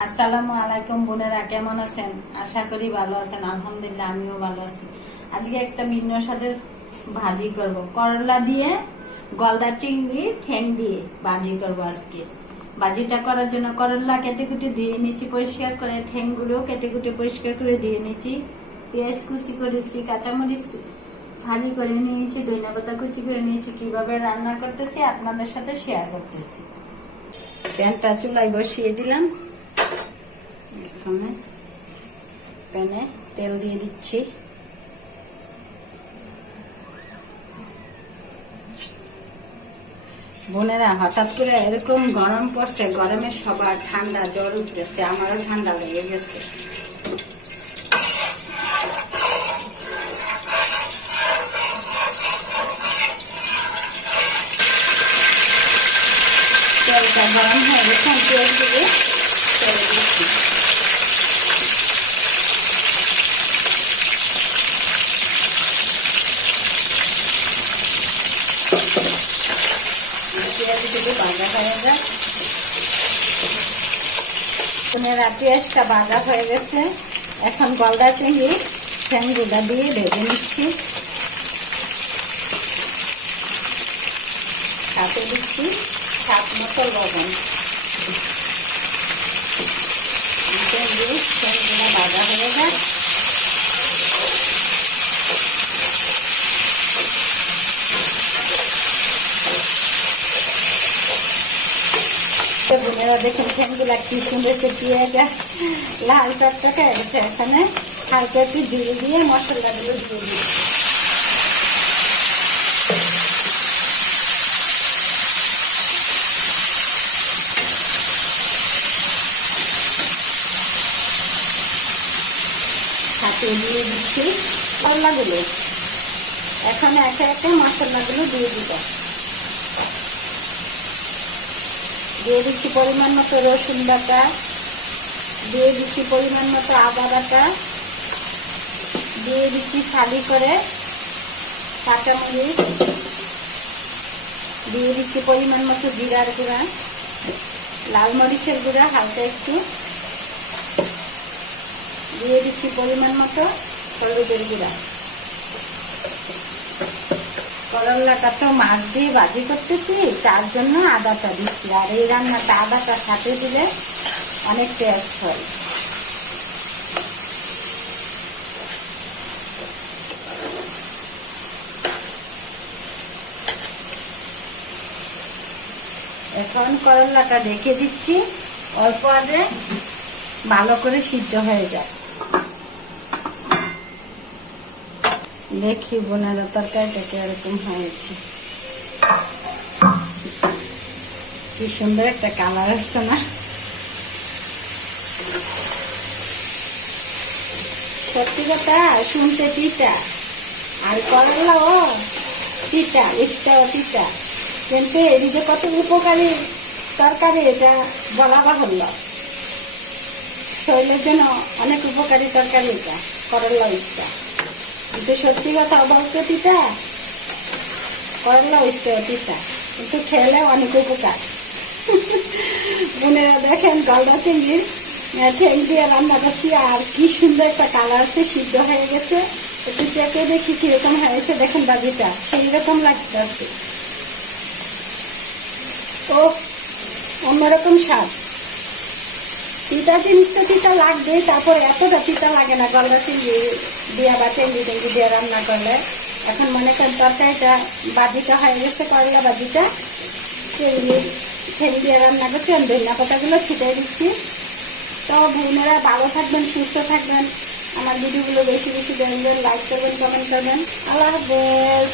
আসসালামু আলাইকুম বোনেরা, কেমন আছেন? আশা করি ভালো আছেন। আলহামদুলিল্লাহ আমিও ভালো আছি। আজকে একটা ভিন্ন স্বাদের ভাজি করব, করলা দিয়ে গলদা চিংড়ি ঠ্যাং দিয়ে ভাজি করব আজকে। ভাজিটা করার জন্য করলা কেটে কুটে দিয়ে নিচ্ছি পরিষ্কার করে, ঠ্যাংগুলো কেটে কুটে পরিষ্কার করে দিয়ে নিচ্ছি, পেঁয়াজ কুচি করেছি, কাঁচামরিচ ফালি করে নিয়েছি, ধনিয়া পাতা কুচি করে নিয়েছি। কিভাবে রান্না করতেছি আপনাদের সাথে শেয়ার করতেছি। প্যানটা চুলায় বসিয়ে দিলাম, প্যানে তেল দিয়ে দিচ্ছি। বোনেরা, হঠাৎ করে এরকম গরম পড়ছে, গরমে সবার ঠান্ডা জ্বর উঠতেছে, আমারও ঠান্ডা লেগে গেছে। তেলটা গরম হয়ে গেছে, পেঁয়াজ দিয়ে তেল দিচ্ছি। পেঁয়াজগুলো ভাজা হয়ে যায়, পেঁয়াজটা ভাজা হয়ে গেছে। এখন গলদা চিংড়ি ঠ্যাংগুলা দিয়ে ভেজে নিচ্ছি, সাথে দিচ্ছি স্বাদ মতো লবণ। ঠ্যাংগুলা ভাজা হয়ে যায়, বোনেরা দেখুন ঠ্যাংগুলা কি সুন্দর পেঁয়াজ লাল টকটকে গেছে। এখানে হালকা একটু জিরে দিয়ে মশলাগুলো দিয়ে দিই। সাথে দিয়ে দিচ্ছি করলাগুলো। এখন একে একে মশলাগুলো দিয়ে দিব। দিয়ে দিচ্ছি পরিমাণ মতো রসুন বাটা, দিয়ে দিচ্ছি পরিমাণ মতো আদা বাটা, দিয়ে দিচ্ছি ফালি করে কাঁচামরিচ, দিয়ে দিচ্ছি পরিমাণ মতো জিরার গুঁড়া, লাল মরিচের গুঁড়া হালকা একটু, দিয়ে দিচ্ছি পরিমাণ মতো হলুদের গুঁড়া। করলাটা তো মাছ দিয়ে ভাজি করতেছি, তার জন্য আদাটা দিচ্ছি। আর এই রান্নাটা আদাটার সাথে দিলে অনেক টেস্ট হয়। এখন করলাটা ঢেকে দিচ্ছি, অল্প আঁচে ভালো করে সিদ্ধ হয়ে যায়। দেখি বোনেরা তরকারিটা কিরকম হয়েছে। কি সুন্দর একটা কালার আসছে না? সত্যি কথা, শুনতে তিতা আর করলাও তিতা, ইস্তাও তিতা, কিন্তু এই যে কত উপকারী তরকারি এটা বলা বাহুল্য। শরীরের জন্য অনেক উপকারী তরকারি এটা করলা ইস্তা। কিন্তু সত্যি কথা, বলতে তিতা, করলা ইস্তাও তিতা, কিন্তু খেলে অনেক উপকার। বোনেরা দেখেন, গলদা চিংড়ির ঠ্যাং দিয়ে রান্না করছি, আর কি সুন্দর একটা কালার আছে, সিদ্ধ হয়ে গেছে। একটু চেপে দেখি কিরকম হয়েছে। দেখেন ভাজিটা সেই রকম লাগতেছে, ও অন্যরকম স্বাদ। তিতা জিনিস তো তিতা লাগবে, তারপরে এতটা তিতা লাগে না গলদা চিংড়ি দিয়া বা চিংড়ি টেঙ্গি দিয়ে রান্না করলে। এখন মনে করেন তরকারিটা ভাজিটা হয়ে গেছে, করলা ভাজিটা চিংড়ি ঠ্যাং দিয়ে রান্না করছি। আমি ধনিয়া পাতাগুলো ছিটিয়ে দিচ্ছি। তো বোনেরা ভালো থাকবেন, সুস্থ থাকবেন, আমার ভিডিওগুলো বেশি বেশি দেখবেন, লাইক করবেন, কমেন্ট করবেন। আল্লাহ হাফেজ।